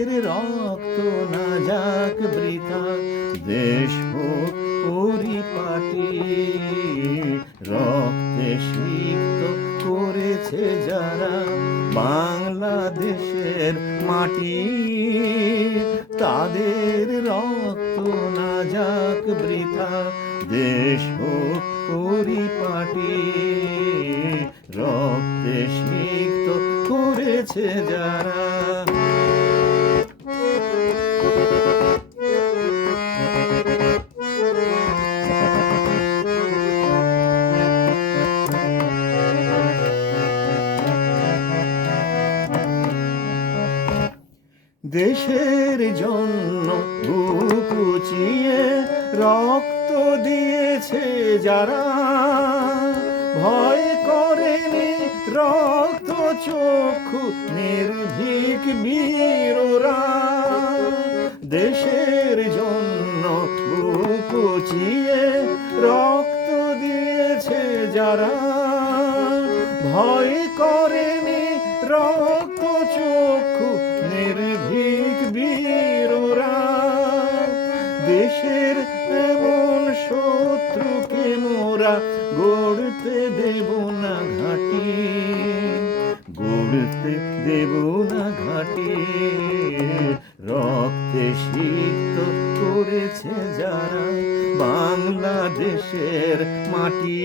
তাদের রক্ত না যাক বৃথা, দেশ হোক পরিপাটি। রক্তে সিক্ত করেছে যারা বাংলাদেশের মাটি, তাদের রক্ত না যাক বৃথা, দেশ হোক পরিপাটি। রক্তে সিক্ত করেছে যারা। দেশের জন্য বুক উঁচিয়ে রক্ত দিয়েছে যারা, ভয় করেনি রক্ত চক্ষু নির্ভীক বীররা। দেশের জন্য বুক উঁচিয়ে রক্ত দিয়েছে যারা, ভয় করেনি রক্ত চক্ষু নির্ভীক বীররা। দেশের এমন শত্রুকে মোরা গড়তে দেব না ঘাঁটি, গড়তে দেব না ঘাঁটি। রক্তে সিক্ত করেছে যারা বাংলাদেশের মাটি,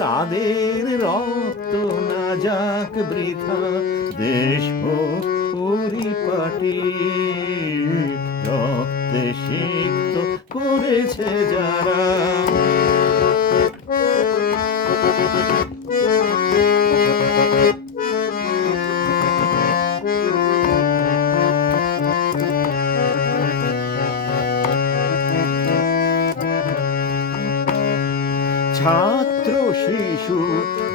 তাদের রক্ত না যাক বৃথা, দেশ হোক পরিপাটি। রক্তে সিক্ত করেছে যারা। ছাত্র শিশু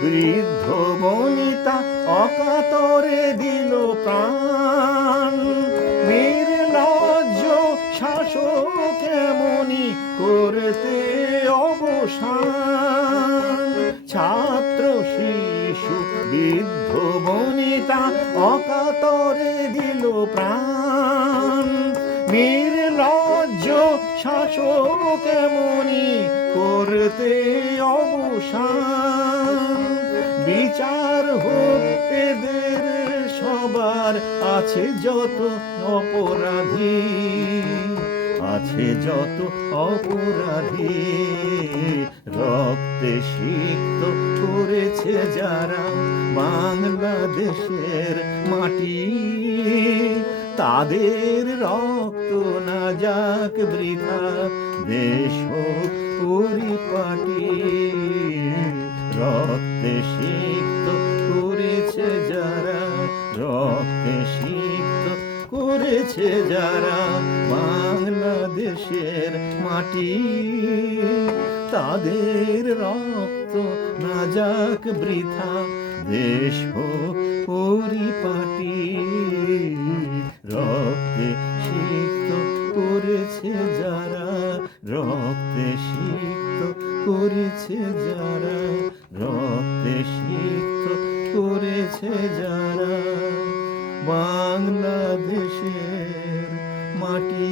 বৃদ্ধ বনিতা অকাতরে দিল প্রাণ, নির্লজ্জ শাসক এমনি করতে অবসান। ছাত্র শিশু বৃদ্ধ বনিতা অকাতরে দিল প্রাণ, নির্লজ্জ শাসক এমনি করতে অবসান। বিচার হোক এদের সবার, আছে যত অপরাধী, আছে যত অপরাধী। রক্তে সিক্ত করেছে যারা বাংলাদেশের মাটি, তাদের রক্ত না যাক বৃথা, দেশ হোক পরিপাটি। রক্তে সিক্ত করেছে যারা, রক্তে সিক্ত করেছে যারা বাংলাদেশের মাটি, তাদের রক্ত না যাক বৃথা, দেশ হোক পরিপাটি। রক্তে সিক্ত করেছে যারা, রক্তে সিক্ত করেছে যারা, রক্তে সিক্ত করেছে যারা বাংলাদেশের মাটি।